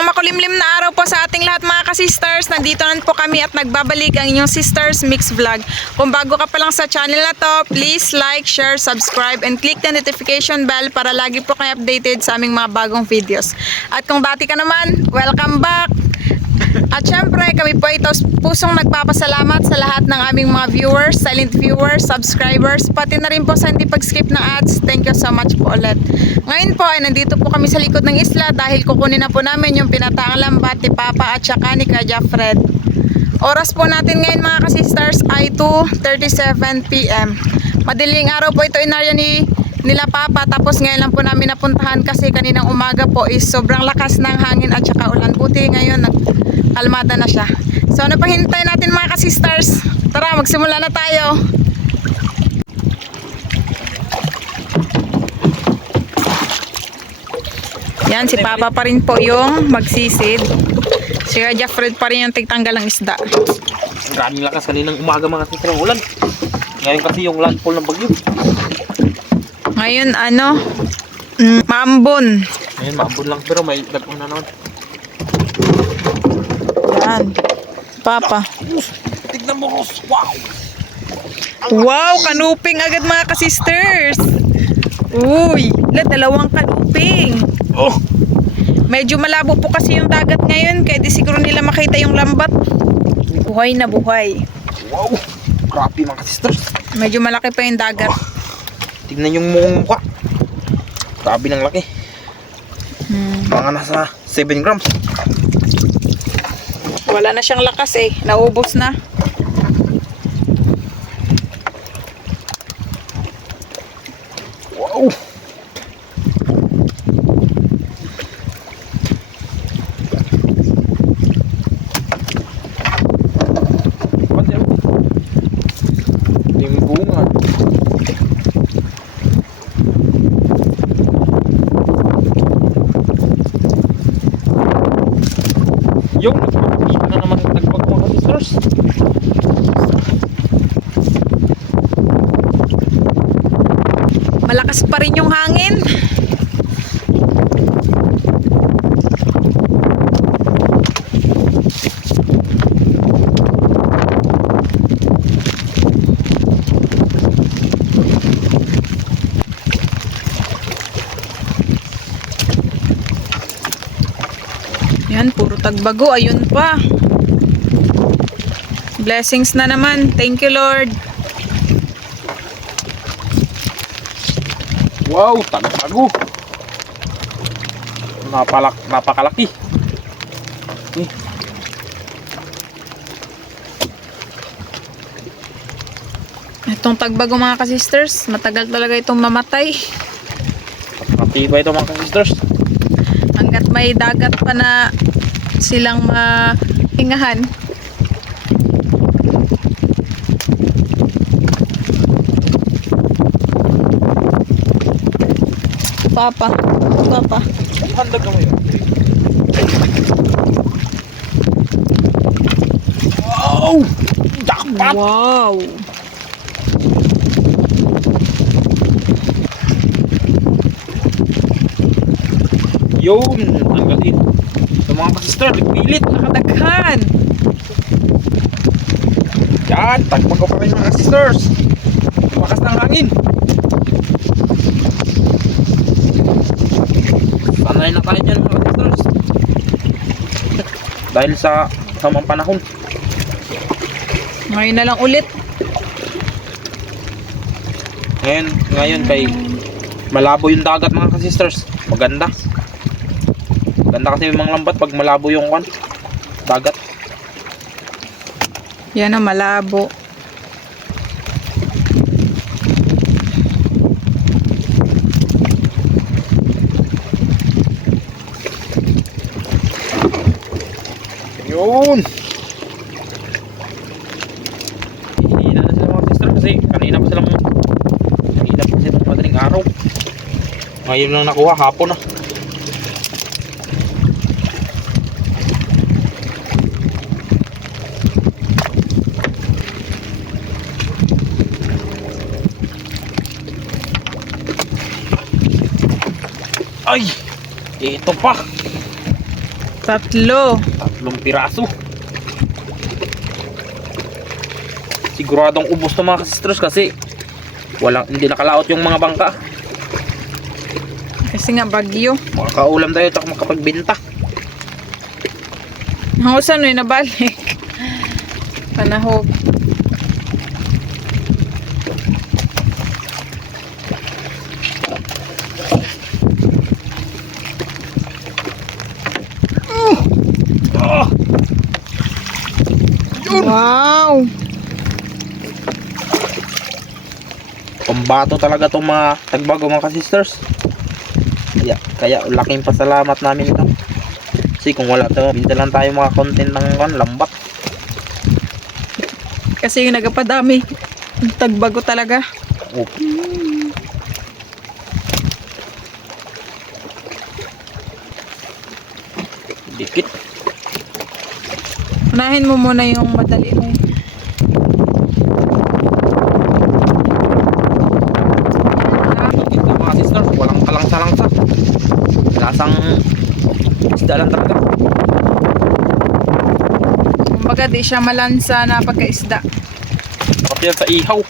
Isang makulimlim na araw po sa ating lahat mga ka-sisters. Nandito na po kami at nagbabalik ang inyong Sisters Mix Vlog. Kung bago ka pa lang sa channel na to, please like, share, subscribe, and click the notification bell para lagi po kayo updated sa aming mga bagong videos. At kung dati ka naman, welcome back! At syempre, kami po ito pusong nagpapasalamat sa lahat ng aming mga viewers, silent viewers, subscribers, pati na rin po sa hindi pag-skip ng ads. Thank you so much po ulit. Ngayon po ay nandito po kami sa likod ng isla dahil kukunin na po namin yung pinataang lambat ni Papa at saka ni Kuya Fred. Oras po natin ngayon mga ka-sisters ay 2:37 PM. Madaling araw po ito inarya nila Papa, tapos ngayon lang po namin napuntahan kasi kaninang umaga po is sobrang lakas ng hangin at saka ulan. Buti ngayon kalmada na siya. So ano pa hintay natin mga ka-sisters? Tara, magsimula na tayo. Yan, si Papa pa rin po yung magsisid. Si Kuya Fred pa rin yung tigtanggal ng isda. Maraming lakas kaninang umaga mga sisters ng ulan. Ngayon kasi yung landfall ng bagyo. Ngayon maambon. Ngayon maambon lang pero may dagong na naman. Yan. Papa. Tignan mo, Ros. Wow! Wow, kanuping agad mga ka-sisters. Uy, dalawang kanuping. Oh! Medyo malabo po kasi yung dagat ngayon, kaya di siguro nila makita yung lambat. Buhay na buhay. Wow! Grabe mga sisters. Medyo malaki pa yung dagat. Oh. Tignan yung mukha. Grabe ng laki. Mga nasa 7 grams. Wala na siyang lakas naubos na. Wow! Yung bunga. Yung nagpapakita na naman nagpag mga sisters. Malakas pa rin yung hangin. Yan, puro tagbago. Ayun pa. Blessings na naman. Thank you, Lord. Wow, tagatago. Napakalaki. Itong tagbago mga ka-sisters, matagal talaga itong mamatay. Matibay ito mga sisters. Hanggat may dagat pa na silang mahingahan. Papa. Handag na mo yun. Wow! Jackpot! Wow! Yun! Ang galing. Ito mga ka-sister, nagpilit. Nakadaghan! Yan! Tagpag ko pa rin mga ka-sisters. Makas ng hangin. Sanay na tayo dyan mga ka-sisters. Dahil sa tamang panahon. Ngayon na lang ulit. Ngayon kay malabo yung dagat mga ka-sisters. Maganda. Ganda kasi yung mga lambat pag malabo yung dagat. Yan ang malabo. Yun! Hihina na sila mga sister kasi kanina pa silang madaling araw. Ngayon lang nakuha, hapon na. Ay! Ito pa! Tatlo. 3 piraso. Siguradong ubos to mga sisters kasi hindi nakalaot yung mga bangka. Kasi nga bagyo. Makakaulam tayo at makapagbenta. Hangusan no nabalik. Panahog. Wow! Pambato talaga itong mga tagbago mga sisters. Kaya laking pasalamat namin ito. Kasi kung wala ito, hindi lang tayo mga content ng lambat. Kasi yung nagapadami. Tagbago talaga. Oh. Dikit. Unahin mo muna yung madali mo. Dikit na mga sisters, walang kalangsa-langsa. Lasang isda lang talaga. Kumbaga di siya malansa na pagkaisda. Sarap yan sa ihaw.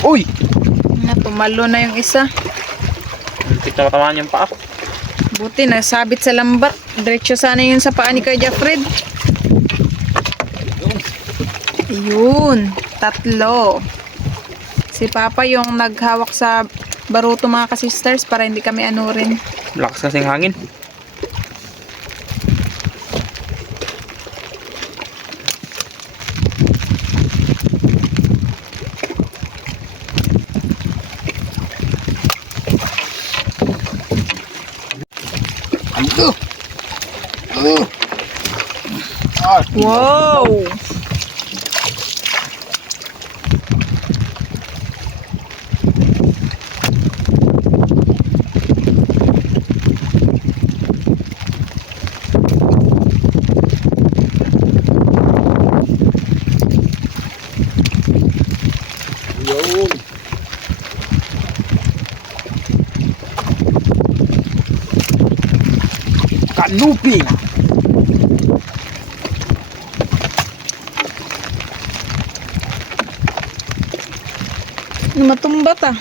Uy! Tumalo na yung isa. Muntik na matamaan yung paa. Buti nasabit sa lambat. Diretso sana yun sa paa ni Kuya Jeffred. Yun. 3. Si Papa yung naghawak sa baruto mga kasisters para hindi kami anurin. Lakas kasing hangin. Wow! Yun. Kanuping. Matumba ta.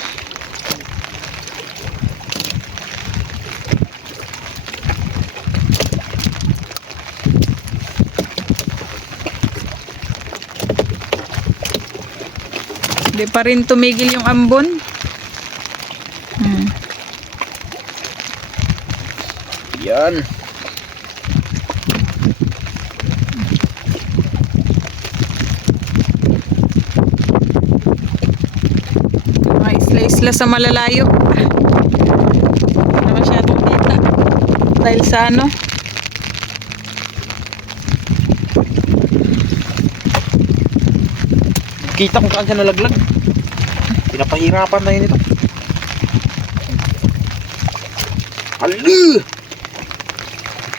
Hindi pa rin tumigil yung ambon. Yan. Mga isla-isla sa malalayo. Hindi na masyadong kita. Dahil sa ano. Kita kung saan siya nalaglag. Pinapahirapan na yun ito. Alu!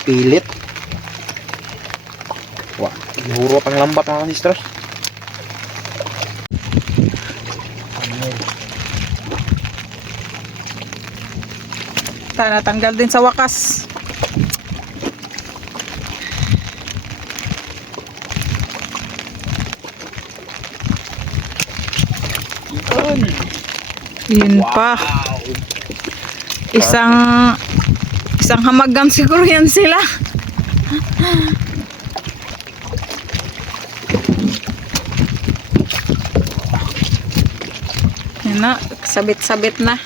Pilit. Wah, ihurot ang lambat mga sisters. Natanggal din sa wakas. Yun pa. Isang hamagan siguro yan sila. Yan na, sabit-sabit na.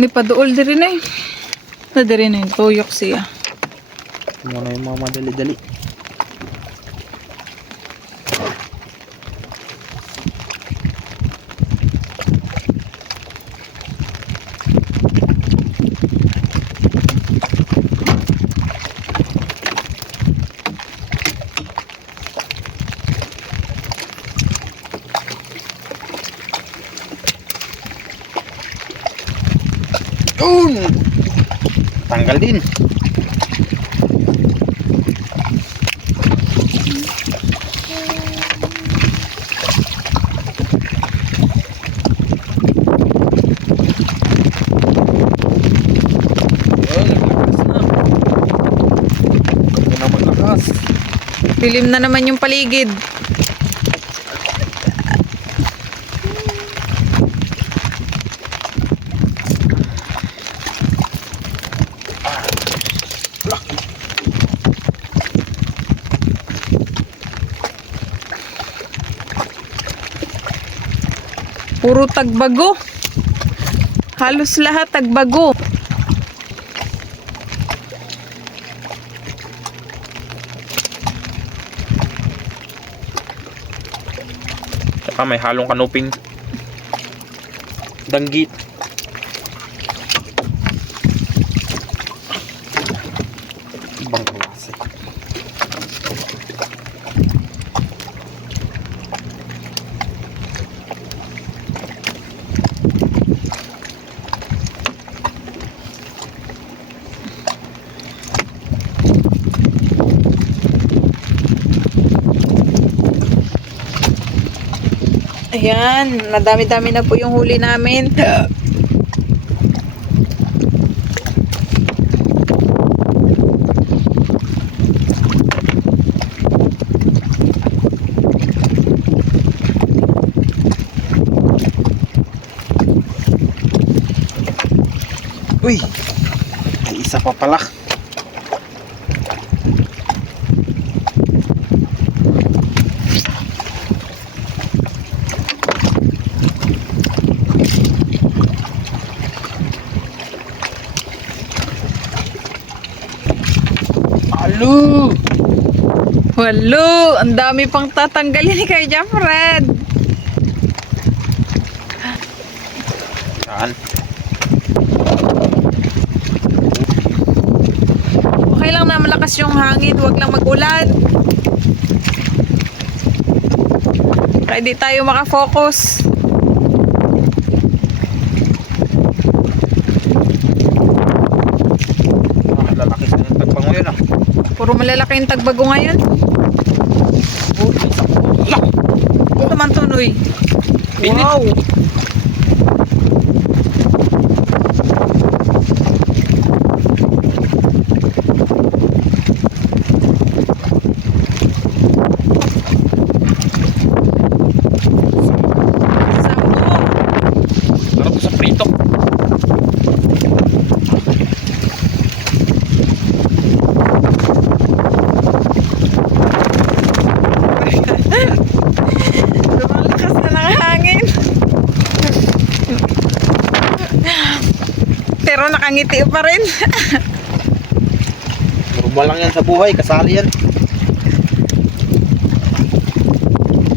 Hindi pa dool diri na eh. Na diri na yung tuyok siya. Muna yung mga madali-dali. Yun! Tanggal din. Dilim na naman yung paligid. Puro tagbago. Halos lahat tagbago. Tsaka may halong kanuping danggit. Ibang klase. Ayan, nadami-dami na po yung huli namin. Uy! May isa pa pala. Halo! Walo, ang dami pang tatanggalin ni Kuya Jeffred. Saan? Okay lang na malakas yung hangin, wag lang mag-ulan. Kaya di tayo makafocus. Lalaki sa ng tagpang ngayon ah. Puro malalaki yung tagbago ngayon. Ito naman tunoy. Wow! Sarap sa prito. Lumalakas na ng hangin. Pero nakangiti pa rin. Normal lang yan sa buhay, kasali yan.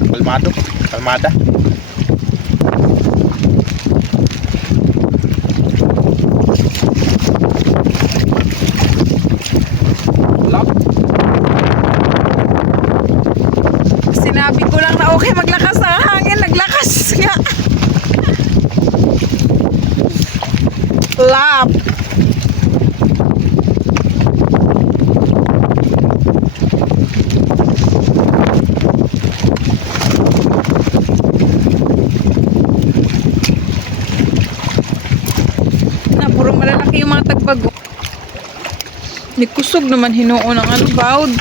Kalmado, kalmada. Lap. Sinabi ko lang na okay maglakas ng hangin, naglakas nga. Lap. Na puro malalaki yung mga tagbago. Nikusog naman hinuo ng ano bawd.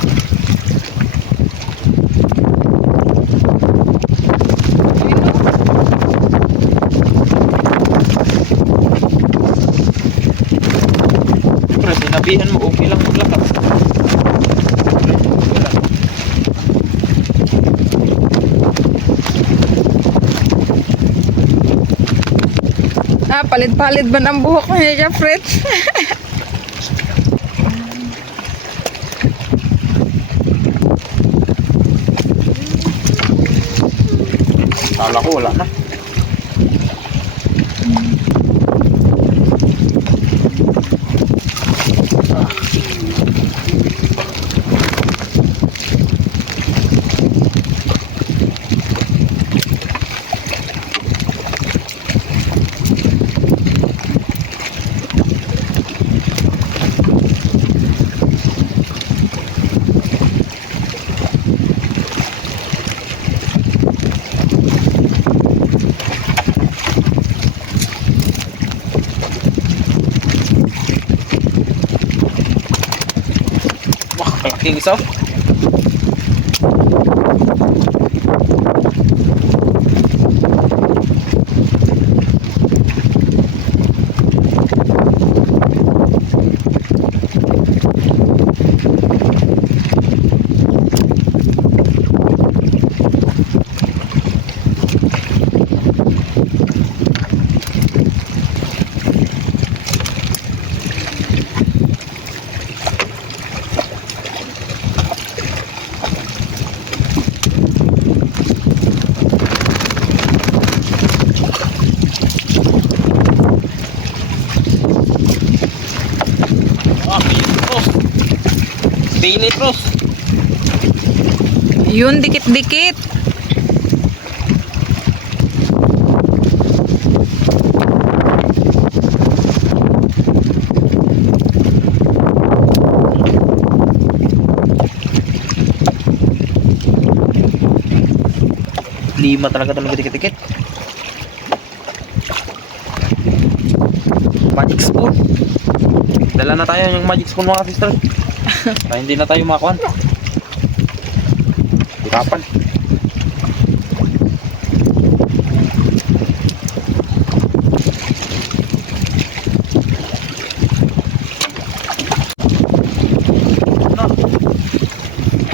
Siyempre, sinabihan mo, okay lang maglakas. Ah, palit-palit ba ng buhok niya, Jeffrey? Kala ko wala na. Wah, malaking isa. Pilit, Ros. Yun, dikit-dikit. Lima talaga talaga dikit-dikit. Magic spoon. Dala na tayo yung magic spoon mga sister. Para hindi na tayo makakuan. Hirapan.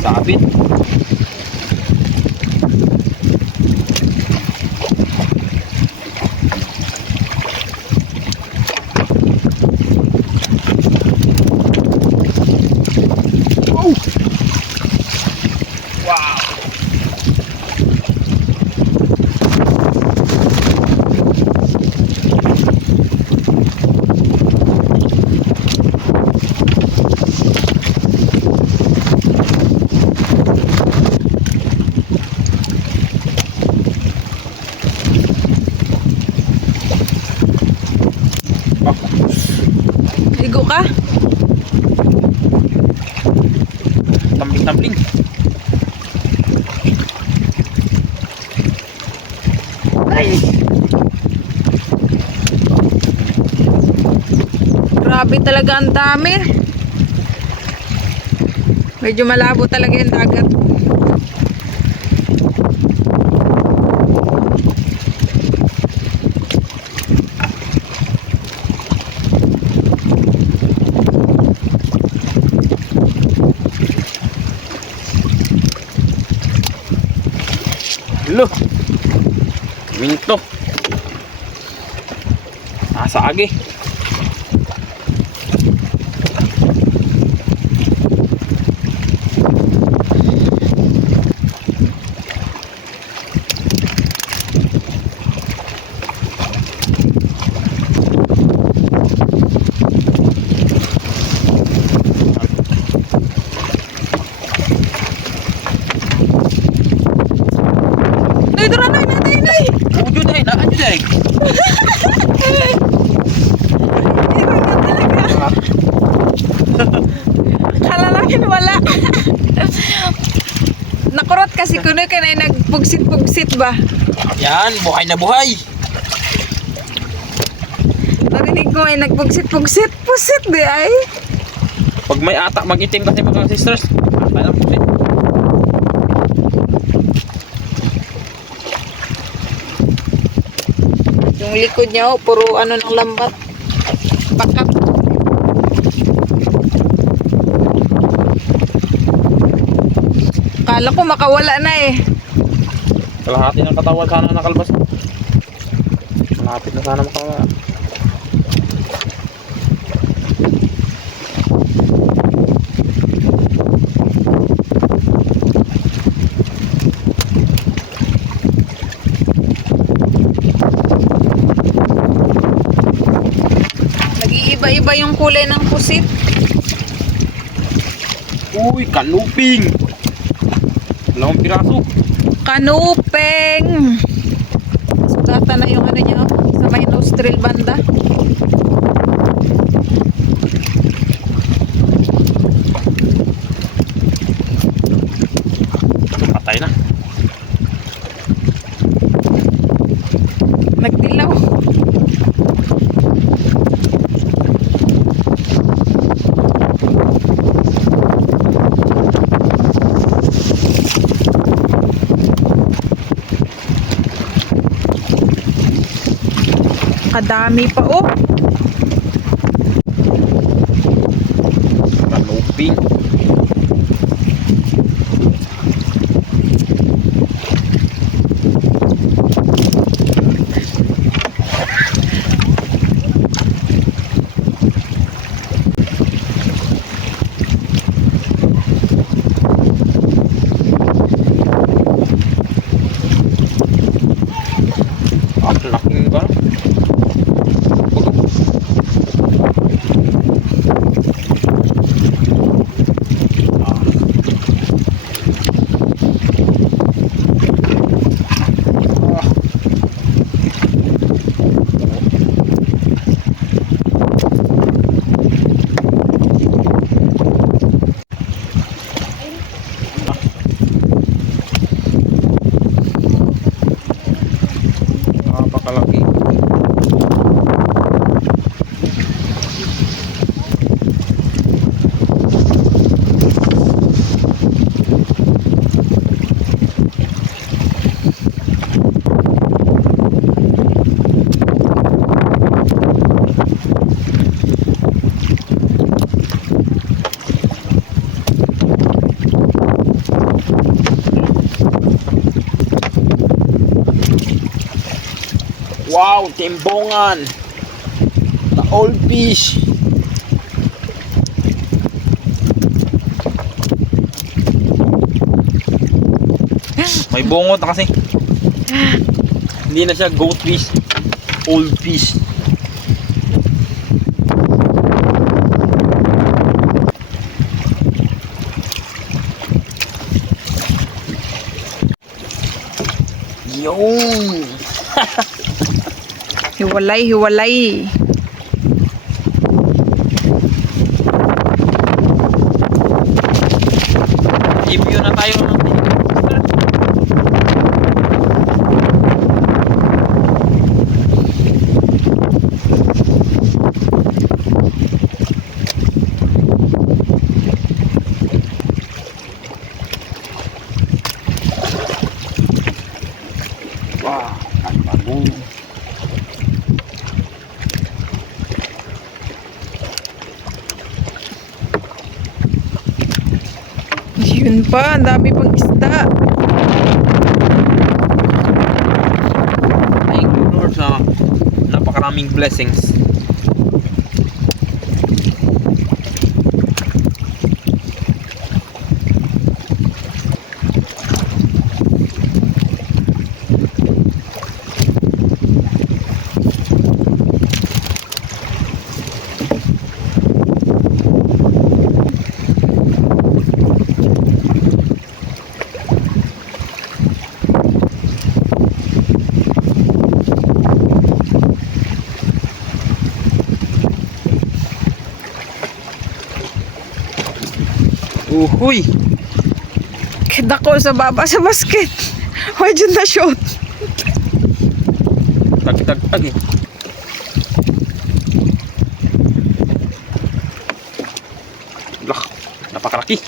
Sabit. Wow. Ligo ka? Tumbling-tumbling. Grabe talaga ang dami. Medyo malabo talaga yung dagat. Hello. Minto. Nasa agi. Ujo dai, na aja dai. Akala namin wala. Nakurot kasi kuno ka na nagpugsit-pugsit ba? Yan, buhay na buhay. Narinig ko ay nagpugsit-pugsit. Pusit di ay. Pag may atak mag-itim kasi mga sisters. Alam mo siya. Yung likod niya oh, puro ano ng lambat. Pakat. Kala ko makawala na eh. Kalahati ng katawan sana nakalabas. Malapit na sana makawala. Nag-iiba-iba yung kulay ng pusit. Uy, kanuping! Dalawang piraso. Kanupeng! Sugatan na yung ano nyo sa may nostril banda. Patay na. Nagdilaw. Kadami pa oh. Kanuping. Laking ba? Napakalaki. Wow, timbongan. The old fish. May bungot na kasi. Hindi na siya goat fish. Old fish. Yun. Hiwalay, hiwalay. Review na tayo ng wow, ang bago. Yun pa, ang dami pang isda. Thank you Lord sa napakaraming blessings. Uhuy! Dako sa baba sa basket. Why dyan na shoot? Tag-tag-tag eh. Lak, napakalaki.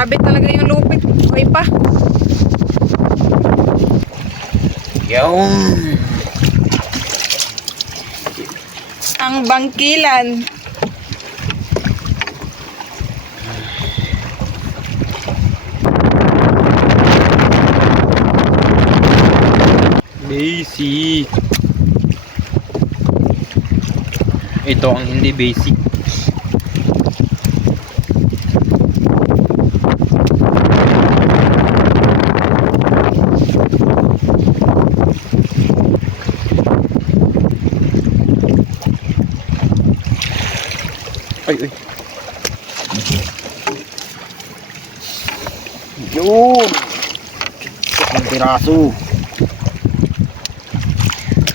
Grabe talaga yung lupit. Okay pa. Yun. Ang bangkilan. Basic. Ito ang hindi basic. Ay, ay. Yun. Ang piraso.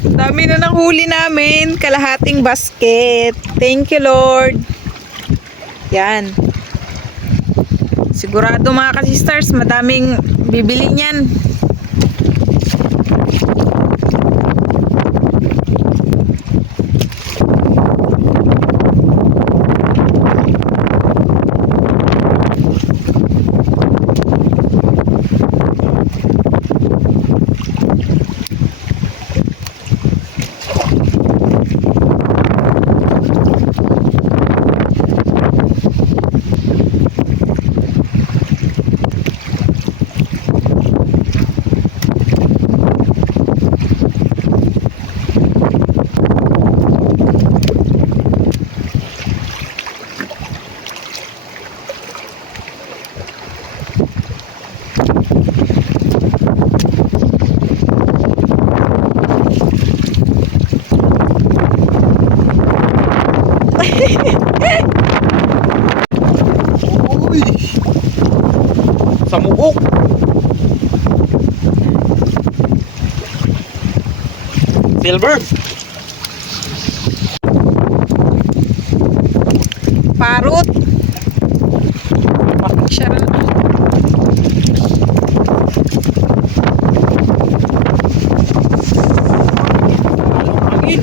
Dami na ng huli namin. Kalahating basket. Thank you, Lord. Yan. Sigurado mga ka-sisters, madaming bibili niyan. Uy! Sa muok! Silver! Parot. Siya na. Hangin!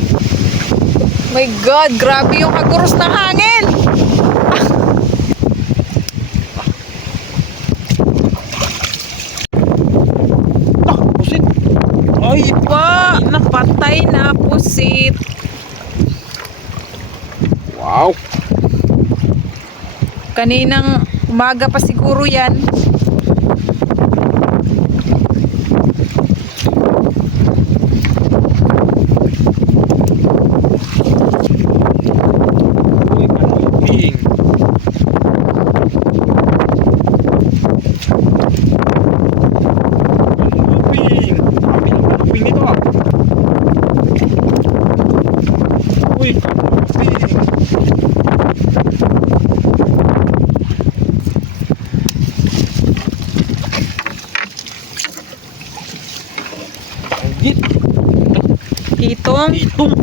My God, grabe yung haguros ng hangin. Ah! Pusit! Ay! Ba, napatay na pusit. Wow! Kaninang umaga pa siguro yan. Uy, kanuping! Kanuping! Sabi ng kanuping nito ah! Uy, kanuping! Anggit! Itong Itong!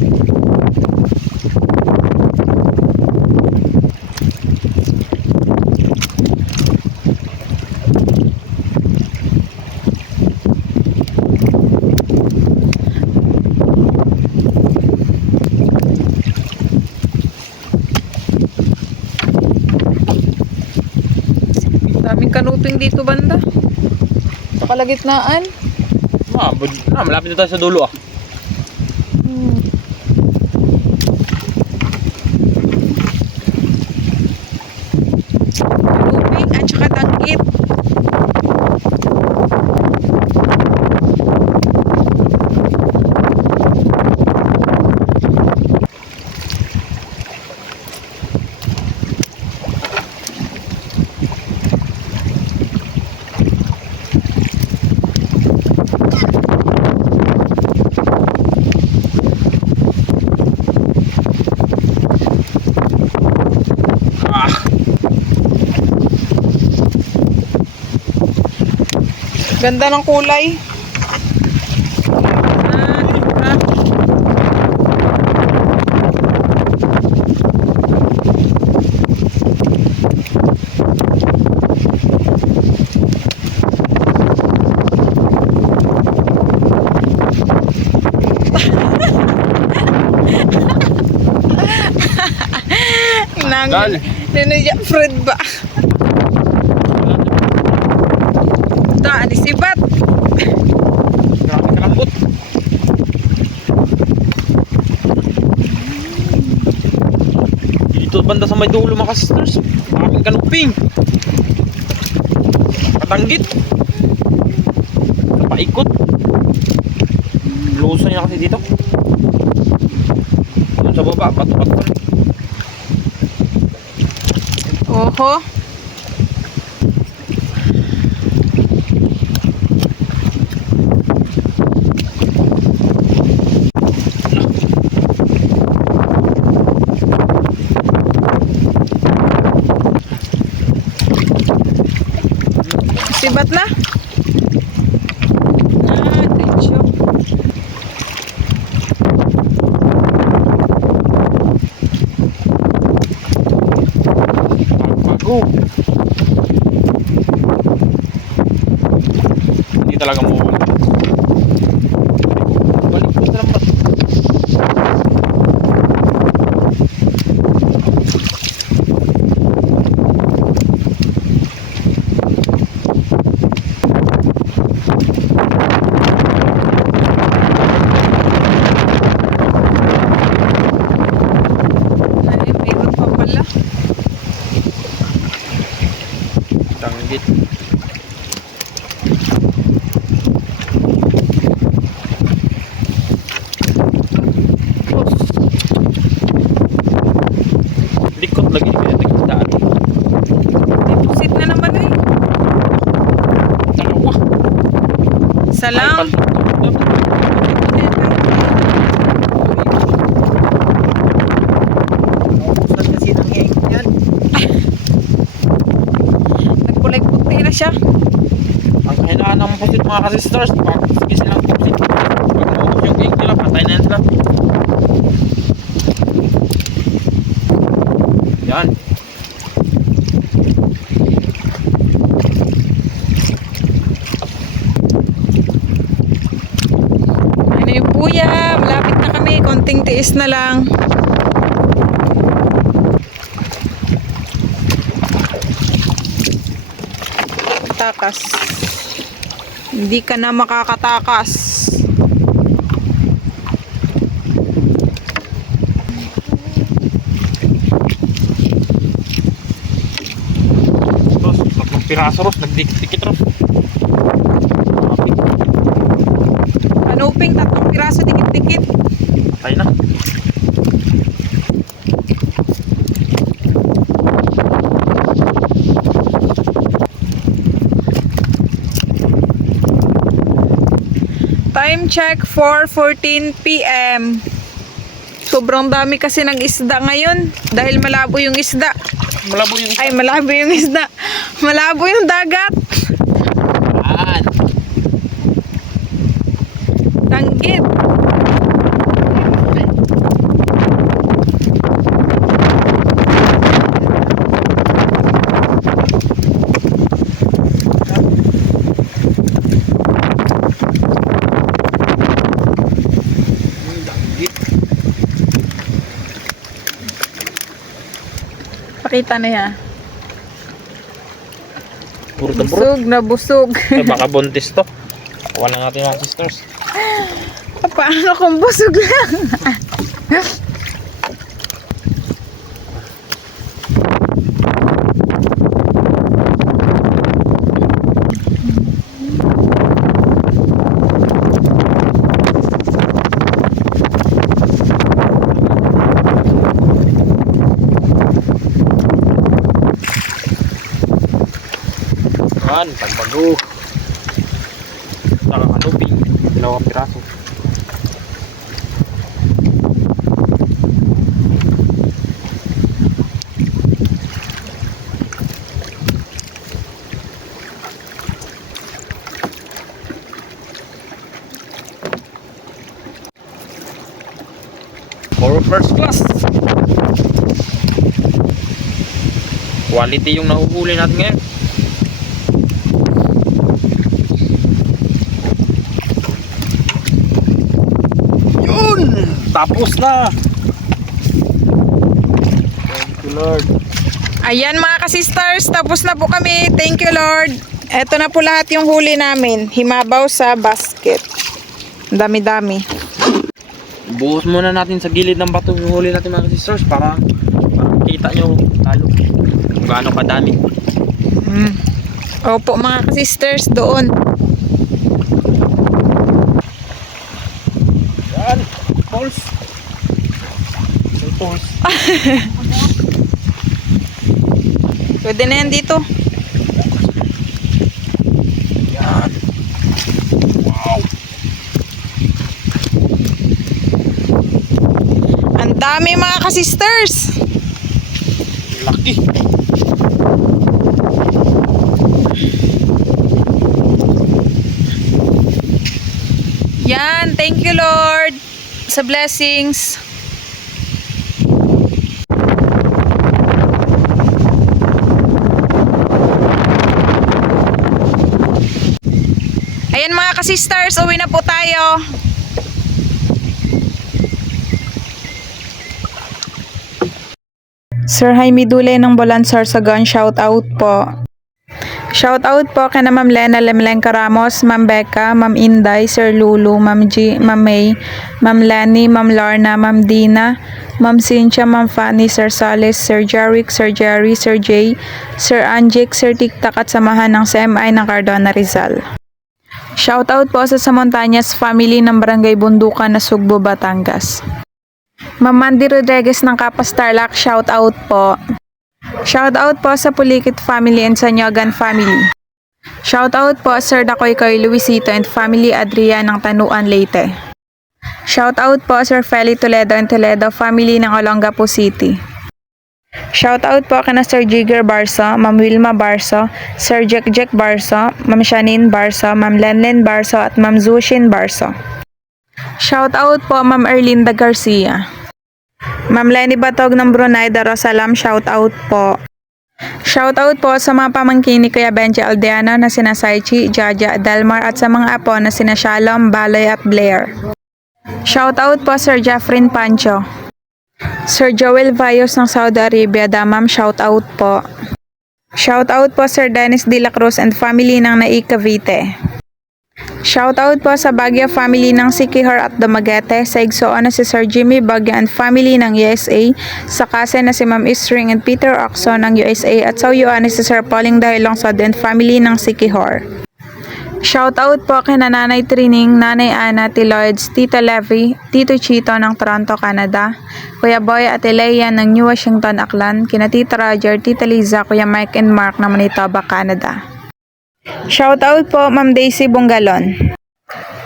daming kanuping dito banda. Sa kalagitnaan. Malapit na tayo sa dulo ah. Kanuping at saka tanggit. Ganda ng kulay. Gal. Ninudya Fred ba? Wala na Daan, isibat. Grabe kalambot. Dito banda sa may dulo mga sisters. Maraming kanuping. Katanggit. Paikot. Luso niya kasi dito. Doon sa baba, bato-bato pa rin. Oho. Sibat na. Ah, diretso. Bago. Hindi talaga mo balik ko sa lambat. Ay, mayroon pa pala. Tanggit. Likot lagi kaya tigdaan. Deposit na naman eh. Dalawa. Isa lang. Nagkulay puti na siya. Ang kahinaan ng pusit mga kasisters, sige silang pusit. Pag maubos yung egg nila, patay na yan sila. Yan. Ano yung puya? Malapit na kami. Konting tiis na lang. Takas. Hindi ka na makakatakas. Ros, tatlong piraso ros, nagdikit-dikit ros. Panuping, 3 piraso, dikit-dikit. Patay na. Time check 4:14 PM. Sobrang dami kasi ng isda ngayon dahil malabo yung isda. Malabo yung Ay, malabo yung isda. Malabo yung dagat. isdaan. Tanggit. Pakita na yan. Puro na bro. Busog na busog. Eh, baka buntis to. Wala natin mga sisters. Paano kung busog lang? Yan, pagbago. Nakakanuping. 2 piraso. For first class. Quality yung nahuhuli natin ngayon. Yun! Tapos na! Thank you Lord. Ayan mga ka-sisters, tapos na po kami. Thank you Lord. Eto na po lahat yung huli namin. Himabaw sa basket. Ang dami-dami. Buhos muna natin sa gilid ng bato yung huli natin mga sisters para kita nyo lalo kung gaano kadami. Opo mga sisters, doon. Yan, balls. Balls. Pwede na yan dito. Yan. Wow. Ang dami mga ka-sisters. Laki. Yan, thank you Lord sa blessings. Ayan mga ka-sisters, uwi na po tayo. Sir Jaime Dule ng Bolansar Sagon, shout out po. Shout out po kay na Ma'am Lena Lemlenca Ramos, Ma'am Becca, Ma'am Inday, Sir Lulu, Ma'am G, Ma'am May, Ma'am Lenny, Ma'am Lorna, Ma'am Dina, Ma'am Cynthia, Ma'am Fanny, Sir Salis, Sir Jeric, Sir Jerry, Sir Jay, Sir Anjik, Sir Tiktak at samahan ng CMI ng Cardona Rizal. Shout out po sa Montañas family ng Barangay Bundukan na Sugbo, Batangas. Ma'am Mandy Rodriguez ng Kapas Tarlac, shout out po. Shout out po sa Pulikit family and Sanyogan family. Shout out po Sir Dakoy Koy Luisito and family Adrian ng Tanuan, Leyte. Shout out po Sir Feli Toledo and Toledo family ng Olongapo City. Shout out po kana Sir Jigger Barso, Ma'am Wilma Barso, Sir Jack Barso, Ma'am Shanine Barso, Ma'am Lenlen Barso at Ma'am Zushin Barso. Shout out po Ma'am Erlinda Garcia. Ma'am Lenny Batog ng Brunei Darussalam, shout out po. Shout out po sa mga pamangkin ni Kuya Benji Aldeano na sina Saichi, Jaja, Delmar at sa mga apo na sina Shalom, Baloy at Blair. Shout out po Sir Jeffrin Pancho. Sir Joel Vayos ng Saudi Arabia, Damam, shout out po. Shout out po Sir Dennis De La Cruz and family ng Naik Cavite. Shoutout po sa Baguio family ng Sikihor at Dumaguete, sa Igsoon na si Sir Jimmy Baguio and family ng USA, sa Kase na si Ma'am Isring and Peter Oxon ng USA at sa Uyuan ni si Sir Pauling Dahilongsod and family ng Sikihor. Shoutout po kay Nanay Trining, Nanay Ana, Lloyds, Tito Levy, Tito Chito ng Toronto, Canada, Kuya Boy at Eleia ng New Washington, Aklan, kina Tito Roger, Tita Liza, Kuya Mike and Mark ng Manitoba, Canada. Shoutout po Ma'am Daisy Bungalon.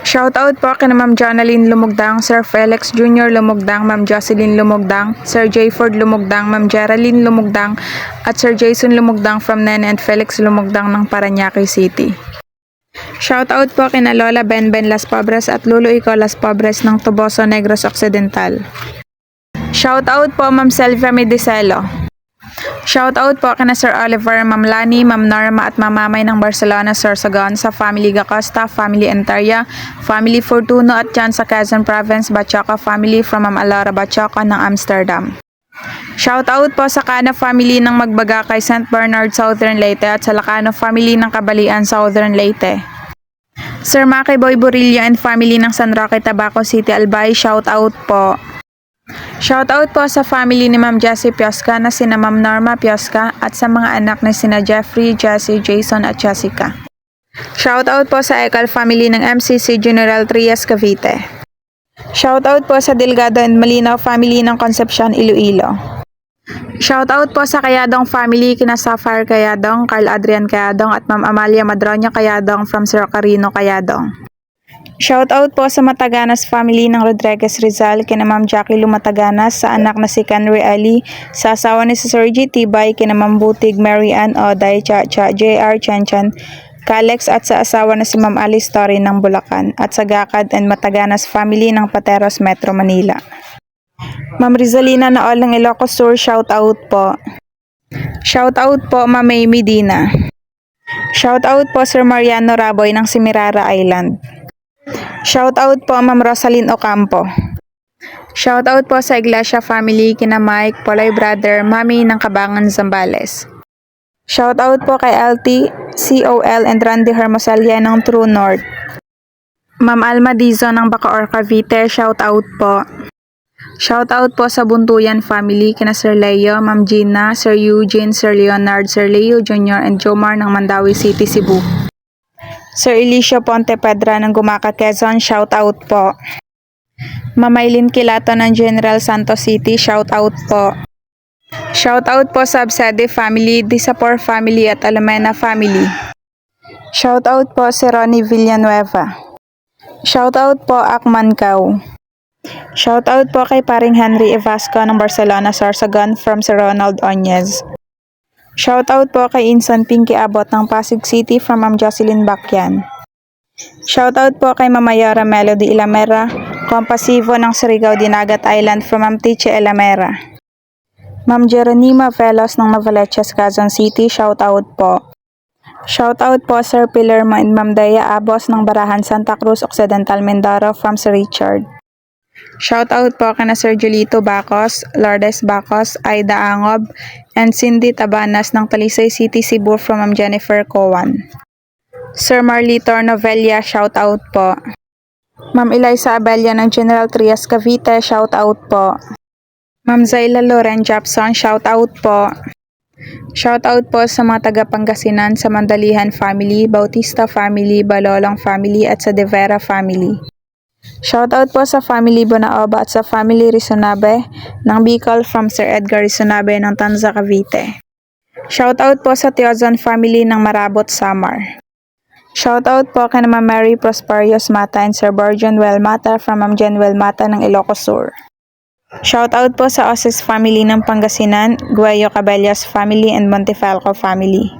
Shoutout po kina Ma'am Jonaline Lumugdang, Sir Felix Jr. Lumugdang, Ma'am Jocelyn Lumugdang, Sir Jayford Lumugdang, Ma'am Geraldine Lumugdang, at Sir Jason Lumugdang from Nene and Felix Lumugdang ng Parañaque City. Shoutout po kina Lola Benben Las Pobres at Lolo Ico Las Pobres ng Toboso, Negros Occidental. Shoutout po Ma'am Selvia Medicelo. Shoutout po kina Sir Oliver, Ma'am Lani, Ma'am Norma at Ma'am Mamay ng Barcelona, Sorsogon, sa family Gacosta, family Entaria, family Fortuno at John sa Quezon Province, Bachoco family from Ma'am Alora Bachoco ng Amsterdam. Shoutout po sa Cano family ng Magbagakay, St. Bernard, Southern Leyte at sa Lacano family ng Kabalian, Southern Leyte. Sir Maki Boy Burillo and family ng San Roque, Tabaco City, Albay, shoutout po. Shoutout po sa family ni Ma'am Jessie Piosca na sina Ma'am Norma Piosca at sa mga anak na sina Jeffrey, Jessie, Jason at Jessica. Shoutout po sa Ekal family ng MCC General Trias, Cavite. Shoutout po sa Delgado and Malinaw family ng Concepcion, Iloilo. Shoutout po sa Kayadong family kina Safar Kayadong, Carl Adrian Kayadong at Ma'am Amalia Madroña Kayadong from Sir Carino Kayadong. Shoutout po sa Mataganas family ng Rodriguez Rizal kina Ma'am Jackie Lumataganas, sa anak na si Canry Ali, sa asawa ni si Sir G. Tibay kina Ma'am Butig, Mary Ann, Oday, Chacha, JR, Chanchan, Kalex at sa asawa na si Ma'am Alice Torre ng Bulacan at sa Gakad and Mataganas family ng Pateros, Metro Manila. Ma'am Rizalina na all ng Ilocos Sur, shoutout po. Shoutout po Ma'am May Medina. Shoutout po Sir Mariano Raboy ng Simirara Island. Shoutout po Ma'am Rosalyn Ocampo. Shoutout po sa Iglesia family kina Mike, Polay Brother, Mami ng Kabangan, Zambales. Shoutout po kay LT, COL and Randy Hermosalia ng True North. Ma'am Alma Dizon ng Bacoor, Cavite, shoutout po. Shoutout po sa Buntuyan family, kina Sir Leo, Ma'am Gina, Sir Eugene, Sir Leonard, Sir Leo Jr. and Jomar ng Mandawi City, Cebu. Sir Elicio Ponte Pedra ng Gumaca, Quezon, shoutout po. Ma'am Maylin Kilato ng General Santos City, shoutout po. Shoutout po sa Absede family, Disapor family at Alomena family. Shoutout po si Ronnie Villanueva. Shoutout po Akman Kau. Shoutout po kay paring Henry Evasco ng Barcelona, Sorsogon from Sir Ronald Oñez. Shoutout po kay Insan Pinky Abot ng Pasig City from Ma'am Jocelyn Bacyan. Shoutout po kay Mama Yara Melody Ilamera, Compasivo ng Surigao Dinagat Island from Ma'am Tiche Ilamera. Ma'am Jeronima Velos ng Novaliches, Quezon City, shoutout po. Shoutout po Sir Pilermo and Ma'am Daya Abos ng Barahan, Santa Cruz Occidental, Mindoro from Sir Richard. Shoutout po kana Sir Julito Bacos, Lourdes Bacos, Aida Angob, and Cindy Tabanas ng Talisay City, Cebu from Ma'am Jennifer Cowan. Sir Marlito Novelia, shoutout po. Ma'am Eliza Abella ng General Trias, Cavite, shoutout po. Ma'am Zayla Loren Japson, shoutout po. Shoutout po sa mga taga Pangasinan, sa Mandalihan family, Bautista family, Balolong family at sa De Vera family. Shoutout po sa family Bonaoba at sa family Risonabe ng Bicol from Sir Edgar Risonabe ng Tanza, Cavite. Shoutout po sa Tiozon family ng Marabot, Samar. Shoutout po kay Ma'am Mary Prosperios Mata and Sir Borjon Well Mata from Ma'am Jenwell Mata ng Ilocos Sur. Shoutout po sa Oses family ng Pangasinan, Guayo Cabellas family and Montefalco family.